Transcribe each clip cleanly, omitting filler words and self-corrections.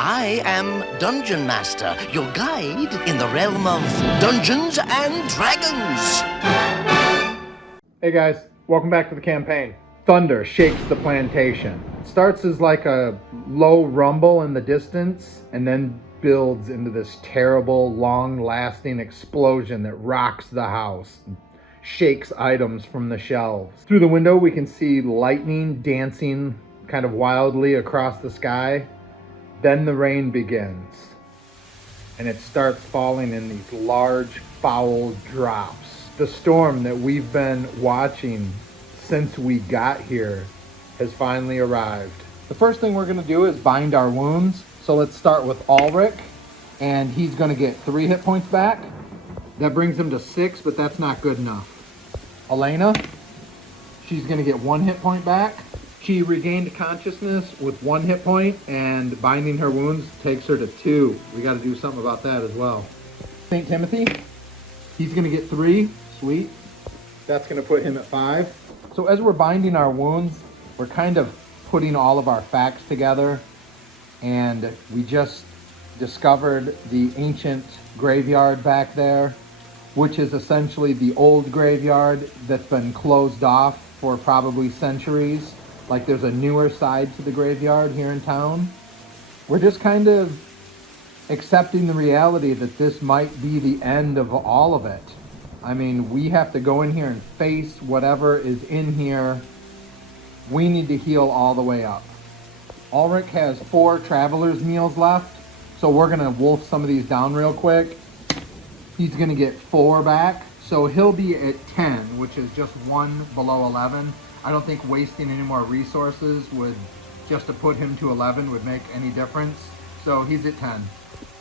I am Dungeon Master, your guide in the realm of Dungeons and Dragons. Hey guys, welcome back to the campaign. Thunder shakes the plantation. It starts as like a low rumble in the distance and then builds into this terrible, long-lasting explosion that rocks the house and shakes items from the shelves. Through the window we can see lightning dancing kind of wildly across the sky. Then the rain begins, and it starts falling in these large, foul drops. The storm that we've been watching since we got here has finally arrived. The first thing we're going to do is bind our wounds. So let's start with Ulrich, and he's going to get 3 hit points back. That brings him to 6, but that's not good enough. Elena, she's going to get 1 hit point back. She regained consciousness with 1 hit point, and binding her wounds takes her to 2. We got to do something about that as well. St. Timothy, he's going to get 3. Sweet. That's going to put him at 5. So as we're binding our wounds, we're kind of putting all of our facts together, and we just discovered the ancient graveyard back there, which is essentially the old graveyard that's been closed off for probably centuries. Like there's a newer side to the graveyard here in town. We're just kind of accepting the reality that this might be the end of all of it. I mean, we have to go in here and face whatever is in here. We need to heal all the way up. Ulrich has 4 traveler's meals left, so we're gonna wolf some of these down real quick. He's gonna get 4 back, so he'll be at 10, which is just 1 below 11. I don't think wasting any more resources just to put him to 11 would make any difference. So he's at 10.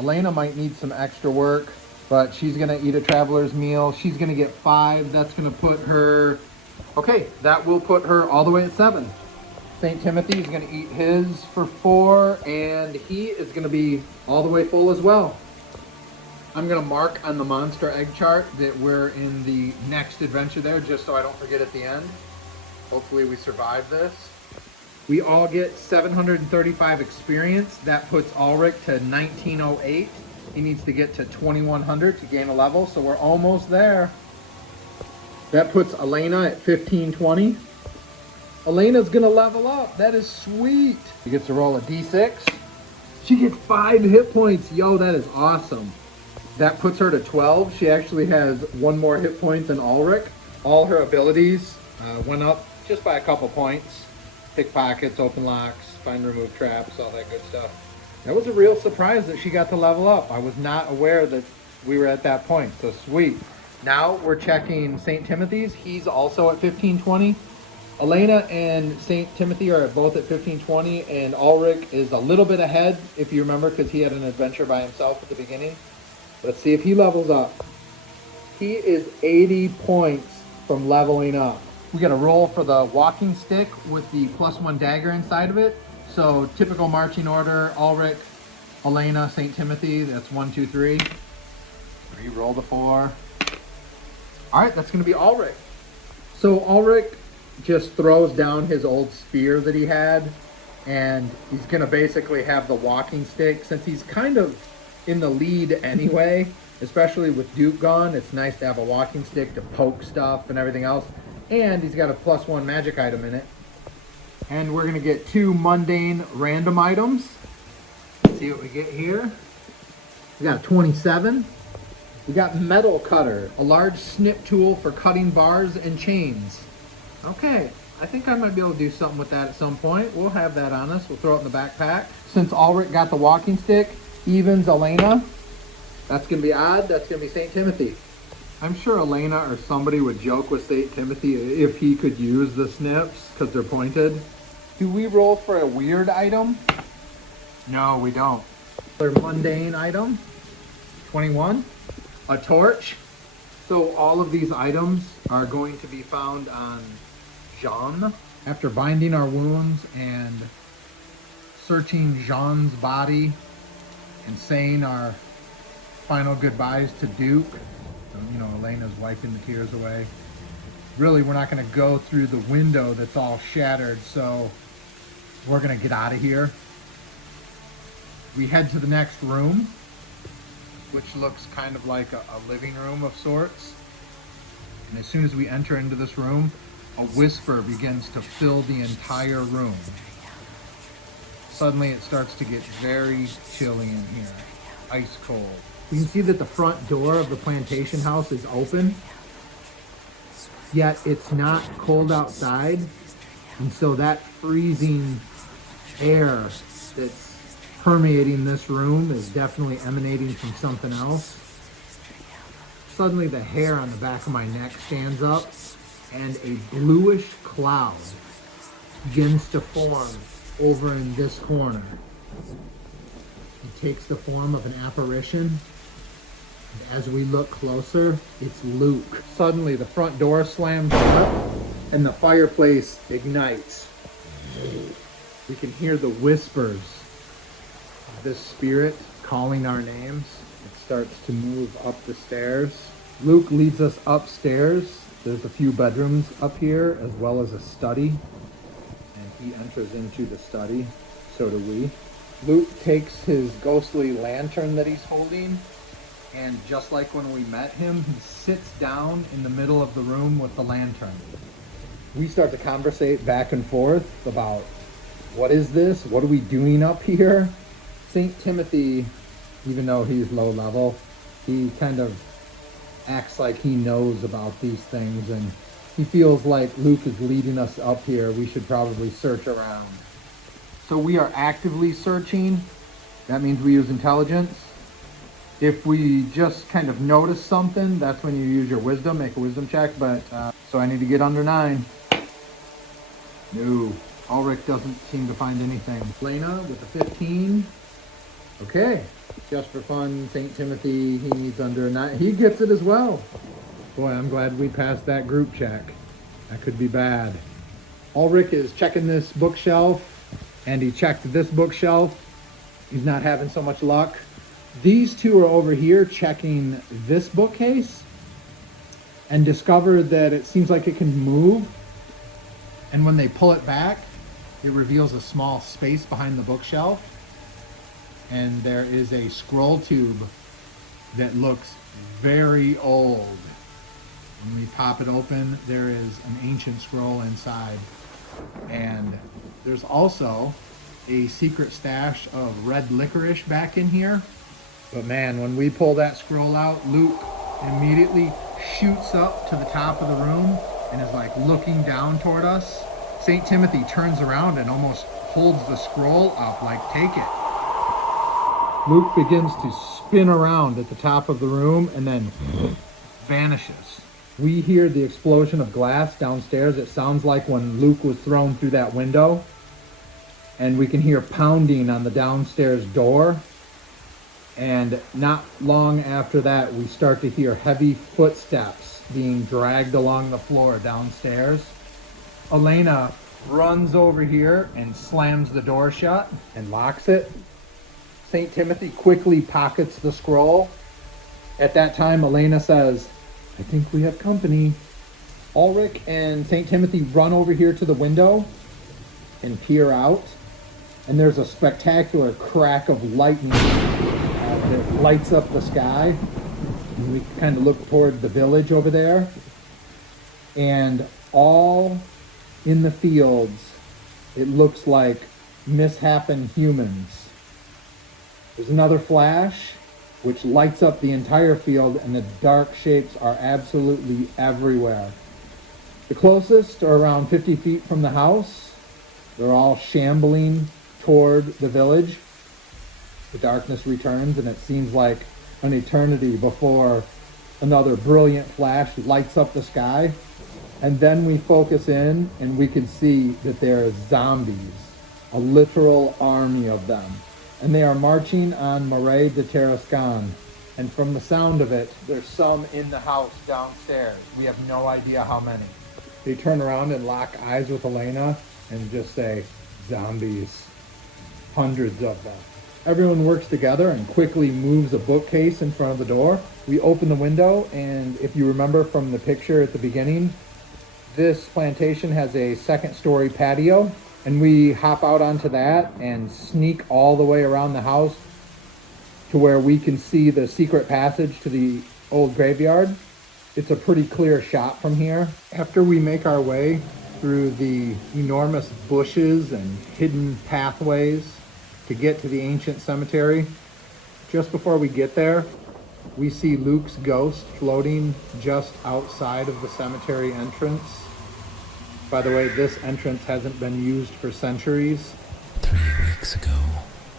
Elena might need some extra work, but she's gonna eat a traveler's meal. She's gonna get 5. That's gonna put her, okay, that will put her all the way at 7. St. Timothy is gonna eat his for 4, and he is gonna be all the way full as well. I'm gonna mark on the monster egg chart that we're in the next adventure there, just so I don't forget at the end. Hopefully we survive this. We all get 735 experience. That puts Ulrich to 1908. He needs to get to 2100 to gain a level, so we're almost there. That puts Elena at 1520. Elena's gonna level up. That is sweet. She gets to roll a d6. She gets 5 hit points. Yo, that is awesome. That puts her to 12. She actually has 1 more hit point than Ulrich. All her abilities went up just by a couple points. Pickpockets, open locks, find remove traps, all that good stuff. That was a real surprise that she got to level up. I was not aware that we were at that point, so sweet. Now we're checking St. Timothy's. He's also at 1520. Elena and St. Timothy are both at 1520, and Ulrich is a little bit ahead, if you remember, because he had an adventure by himself at the beginning. Let's see if he levels up. He is 80 points from leveling up. We got a roll for the walking stick with the +1 dagger inside of it. So typical marching order: Ulrich, Elena, St. Timothy. That's 1, 2, 3. Re-roll the 4. All right, that's going to be Ulrich. So Ulrich just throws down his old spear that he had, and he's going to basically have the walking stick. Since he's kind of in the lead anyway, especially with Duke gone, it's nice to have a walking stick to poke stuff and everything else. And he's got a +1 magic item in it. And we're gonna get 2 mundane random items. Let's see what we get here. We got a 27. We got metal cutter, a large snip tool for cutting bars and chains. Okay, I think I might be able to do something with that at some point. We'll have that on us. We'll throw it in the backpack. Since Ulrich got the walking stick, evens Elena. That's gonna be odd. That's gonna be St. Timothy. I'm sure Elena or somebody would joke with St. Timothy if he could use the snips because they're pointed. Do we roll for a weird item? No, we don't. Their mundane item, 21, a torch. So all of these items are going to be found on Jean. After binding our wounds and searching Jean's body and saying our final goodbyes to Duke, you know, Elena's wiping the tears away. Really, we're not going to go through the window that's all shattered, so we're going to get out of here. We head to the next room, which looks kind of like a living room of sorts. And as soon as we enter into this room, a whisper begins to fill the entire room. Suddenly it starts to get very chilly in here, ice cold. You can see that the front door of the plantation house is open, yet it's not cold outside. And so that freezing air that's permeating this room is definitely emanating from something else. Suddenly the hair on the back of my neck stands up and a bluish cloud begins to form over in this corner. It takes the form of an apparition. And as we look closer, it's Luke. Suddenly the front door slams shut and the fireplace ignites. We can hear the whispers of this spirit calling our names. It starts to move up the stairs. Luke leads us upstairs. There's a few bedrooms up here as well as a study. And he enters into the study. So do we. Luke takes his ghostly lantern that he's holding, and just like when we met him, he sits down in the middle of the room with the lantern. We start to conversate back and forth about, what is this? What are we doing up here? St. Timothy, even though he's low level, he kind of acts like he knows about these things, and he feels like Luke is leading us up here. We should probably search around. So we are actively searching. That means we use intelligence. If we just kind of notice something, that's when you use your wisdom, make a wisdom check. But so I need to get under 9. No, Ulrich doesn't seem to find anything. Lena with a 15. Okay, just for fun, St. Timothy, he needs under 9. He gets it as well. Boy, I'm glad we passed that group check. That could be bad. Ulrich is checking this bookshelf, and he checked this bookshelf. He's not having so much luck. These two are over here checking this bookcase and discover that it seems like it can move. And when they pull it back, it reveals a small space behind the bookshelf. And there is a scroll tube that looks very old. When we pop it open, there is an ancient scroll inside. And there's also a secret stash of red licorice back in here. But man, when we pull that scroll out, Luke immediately shoots up to the top of the room and is like looking down toward us. St. Timothy turns around and almost holds the scroll up like, take it. Luke begins to spin around at the top of the room and then vanishes. We hear the explosion of glass downstairs. It sounds like when Luke was thrown through that window. And we can hear pounding on the downstairs door. And not long after that, we start to hear heavy footsteps being dragged along the floor downstairs. Elena runs over here and slams the door shut and locks it. St. Timothy quickly pockets the scroll. At that time, Elena says, I think we have company. Ulrich and St. Timothy run over here to the window and peer out. And there's a spectacular crack of lightning that lights up the sky. And we kind of look toward the village over there. And all in the fields, it looks like misshapen humans. There's another flash, which lights up the entire field, and the dark shapes are absolutely everywhere. The closest are around 50 feet from the house. They're all shambling toward the village. The darkness returns, and it seems like an eternity before another brilliant flash lights up the sky. And then we focus in, and we can see that there are zombies, a literal army of them. And they are marching on Marais de Tarascon. And from the sound of it, there's some in the house downstairs. We have no idea how many. They turn around and lock eyes with Elena and just say, zombies. Hundreds of them. Everyone works together and quickly moves a bookcase in front of the door. We open the window, and if you remember from the picture at the beginning, this plantation has a second-story patio, and we hop out onto that and sneak all the way around the house to where we can see the secret passage to the old graveyard. It's a pretty clear shot from here. After we make our way through the enormous bushes and hidden pathways to get to the ancient cemetery, just before we get there, we see Luke's ghost floating just outside of the cemetery entrance. By the way, this entrance hasn't been used for centuries. 3 weeks ago,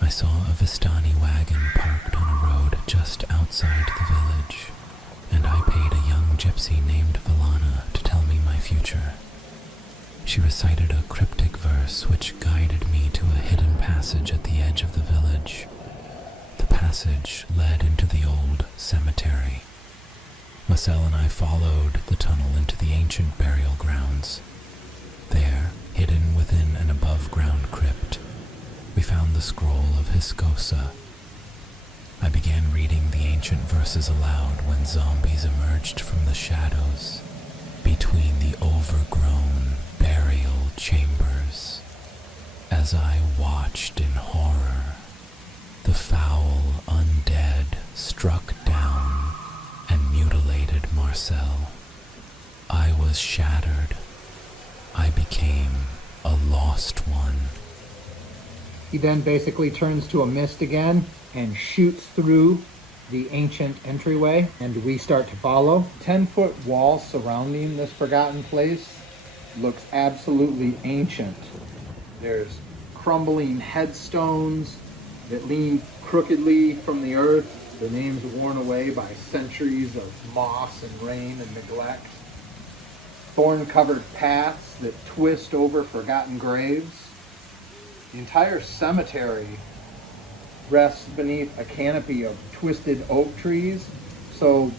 I saw a Vistani wagon parked on a road just outside the village, and I paid a young gypsy named Valana to tell me my future. She recited a cryptic verse which guided me to a hidden passage at the edge of the village. The passage led into the old cemetery. Marcel and I followed the tunnel into the ancient burial grounds. There, hidden within an above-ground crypt, we found the scroll of Hiscosa. I began reading the ancient verses aloud when zombies emerged from the shadows between the overgrown burial chambers. As I watched in horror, the foul undead struck down and mutilated Marcel. I was shattered. I became a lost one. He then basically turns to a mist again and shoots through the ancient entryway, and we start to follow. 10-foot wall surrounding this forgotten place looks absolutely ancient. There's crumbling headstones that lean crookedly from the earth, their names worn away by centuries of moss and rain and neglect. Thorn-covered paths that twist over forgotten graves. The entire cemetery rests beneath a canopy of twisted oak trees, so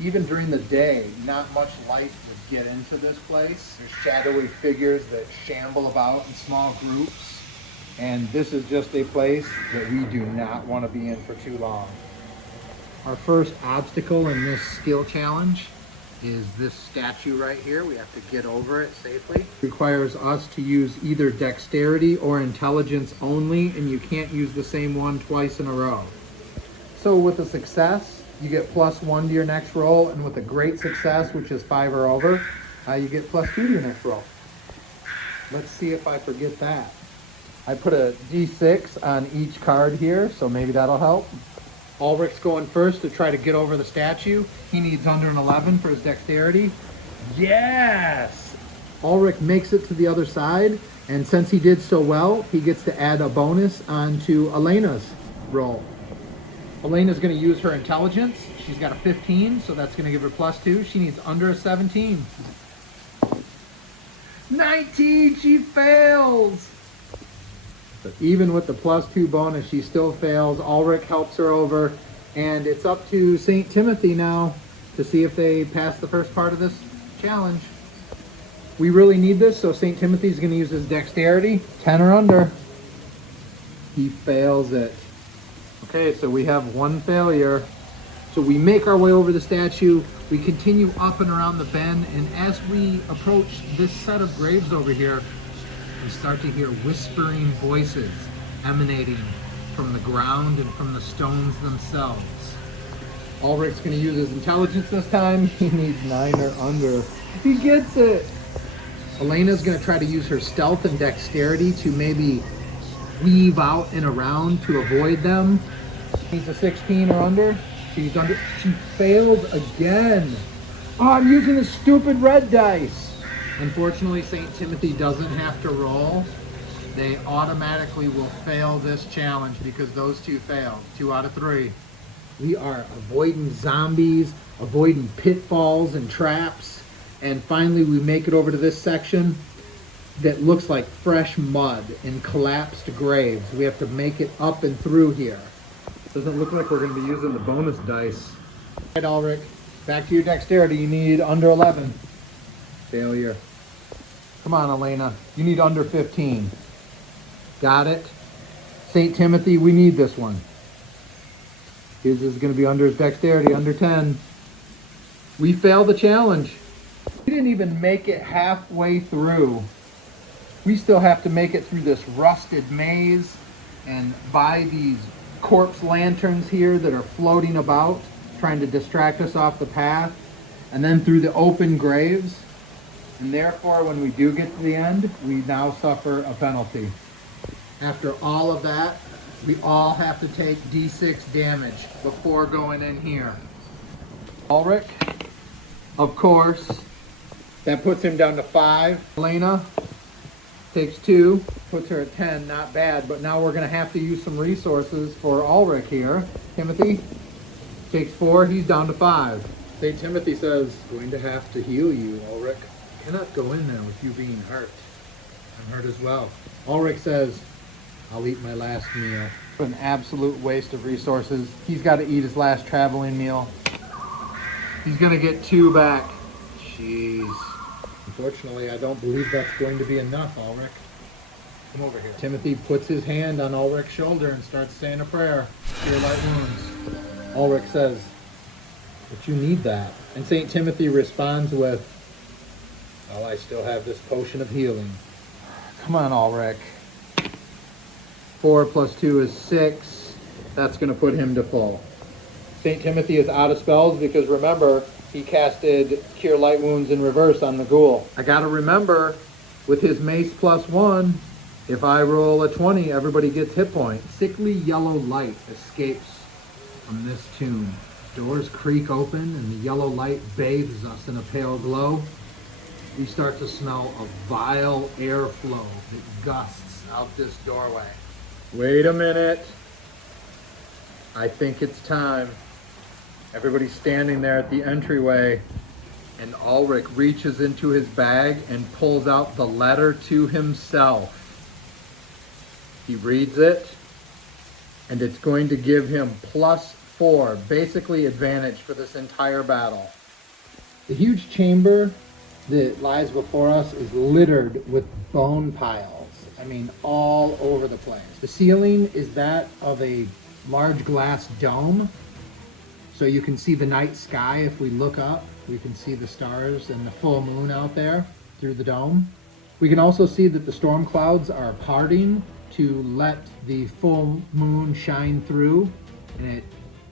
even during the day, not much light would get into this place. There's shadowy figures that shamble about in small groups, and this is just a place that we do not want to be in for too long. Our first obstacle in this skill challenge is this statue right here. We have to get over it safely. It requires us to use either dexterity or intelligence only, and you can't use the same one twice in a row. So with a success, you get +1 to your next roll, and with a great success, which is 5 or over, you get +2 to your next roll. Let's see if I forget that. I put a D6 on each card here, so maybe that'll help. Ulrich's going first to try to get over the statue. He needs under an 11 for his dexterity. Yes! Ulrich makes it to the other side, and since he did so well, he gets to add a bonus onto Elena's roll. Elena's going to use her intelligence. She's got a 15, so that's going to give her +2. She needs under a 17. 19! She fails! But even with the +2 bonus, she still fails. Ulrich helps her over, and it's up to St. Timothy now to see if they pass the first part of this challenge. We really need this, so St. Timothy's going to use his dexterity. 10 or under. He fails it. Okay, so we have 1 failure. So we make our way over the statue. We continue up and around the bend, and as we approach this set of graves over here, we start to hear whispering voices emanating from the ground and from the stones themselves. Ulrich's going to use his intelligence this time. He needs 9 or under. He gets it! Elena's going to try to use her stealth and dexterity to maybe weave out and around to avoid them. Needs a 16 or under. She's under. She failed again. Oh, I'm using the stupid red dice. Unfortunately, St. Timothy doesn't have to roll. They automatically will fail this challenge because those two failed. 2 out of 3. We are avoiding zombies, avoiding pitfalls and traps, and finally we make it over to this section that looks like fresh mud and collapsed graves. We have to make it up and through here. Doesn't look like we're going to be using the bonus dice. All right, Ulrich, back to your dexterity. You need under 11. Failure. Come on, Elena. You need under 15. Got it? St. Timothy, we need this one. His is going to be under his dexterity, under 10. We failed the challenge. We didn't even make it halfway through. We still have to make it through this rusted maze and by these corpse lanterns here that are floating about, trying to distract us off the path, and then through the open graves. And therefore, when we do get to the end, we now suffer a penalty. After all of that, we all have to take D6 damage before going in here. Ulrich, of course, that puts him down to 5. Elena takes 2, puts her at 10, not bad, but now we're gonna have to use some resources for Ulrich here. Timothy takes 4, he's down to 5. St. Timothy says, going to have to heal you, Ulrich. Cannot go in there with you being hurt. I'm hurt as well. Ulrich says, I'll eat my last meal. An absolute waste of resources. He's got to eat his last traveling meal. He's gonna get 2 back. Jeez. Unfortunately, I don't believe that's going to be enough, Ulrich. Come over here. Timothy puts his hand on Ulrich's shoulder and starts saying a prayer. Cure light wounds. Ulrich says, but you need that. And St. Timothy responds with, well, I still have this potion of healing. Come on, Ulrich. 4 plus 2 is 6. That's going to put him to full. St. Timothy is out of spells because remember, he casted Cure Light Wounds in reverse on the ghoul. I got to remember, with his mace plus 1, if I roll a 20, everybody gets hit points. Sickly yellow light escapes from this tomb. Doors creak open and the yellow light bathes us in a pale glow. We start to smell a vile airflow that gusts out this doorway. Wait a minute. I think it's time. Everybody's standing there at the entryway, and Ulrich reaches into his bag and pulls out the letter to himself. He reads it, and it's going to give him +4, basically advantage for this entire battle. The huge chamber that lies before us is littered with bone piles. I mean, all over the place. The ceiling is that of a large glass dome, so you can see the night sky. If we look up, we can see the stars and the full moon out there through the dome. We can also see that the storm clouds are parting to let the full moon shine through, and it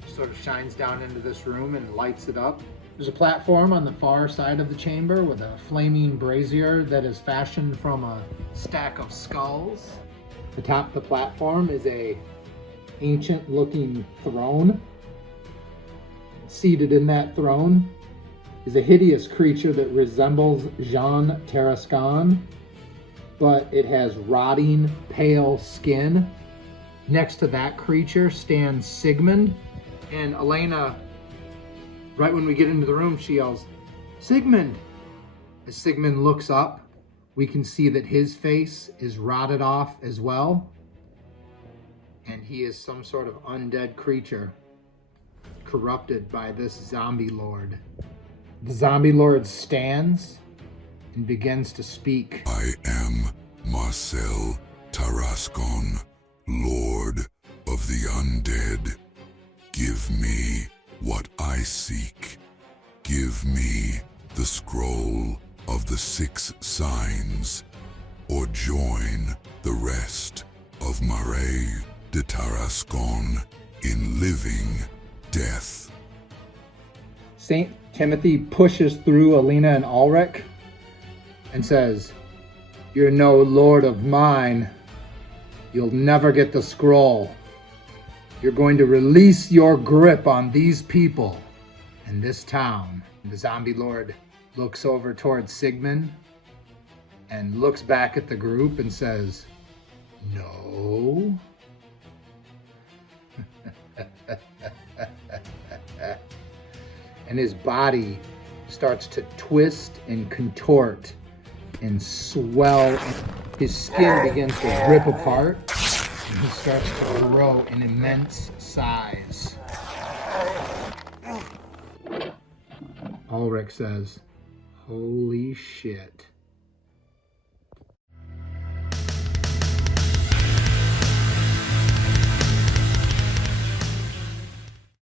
sort of shines down into this room and lights it up. There's a platform on the far side of the chamber with a flaming brazier that is fashioned from a stack of skulls. Atop the platform is a ancient looking throne. Seated in that throne is a hideous creature that resembles Jean Tarascon, but it has rotting, pale skin. Next to that creature stands Sigmund, and Elena, right when we get into the room, she yells, Sigmund! As Sigmund looks up, we can see that his face is rotted off as well, and he is some sort of undead creature, corrupted by this zombie lord. The zombie lord stands and begins to speak. I am Marcel Tarascon, Lord of the Undead. Give me what I seek. Give me the scroll of the 6 signs, or join the rest of Marais de Tarascon in living death. St. Timothy pushes through Alina and Ulrich and says, you're no lord of mine. You'll never get the scroll. You're going to release your grip on these people and this town. The zombie lord looks over towards Sigmund and looks back at the group and says, no. And his body starts to twist and contort and swell. His skin begins to rip apart, and he starts to grow in immense size. Ulrich says, holy shit.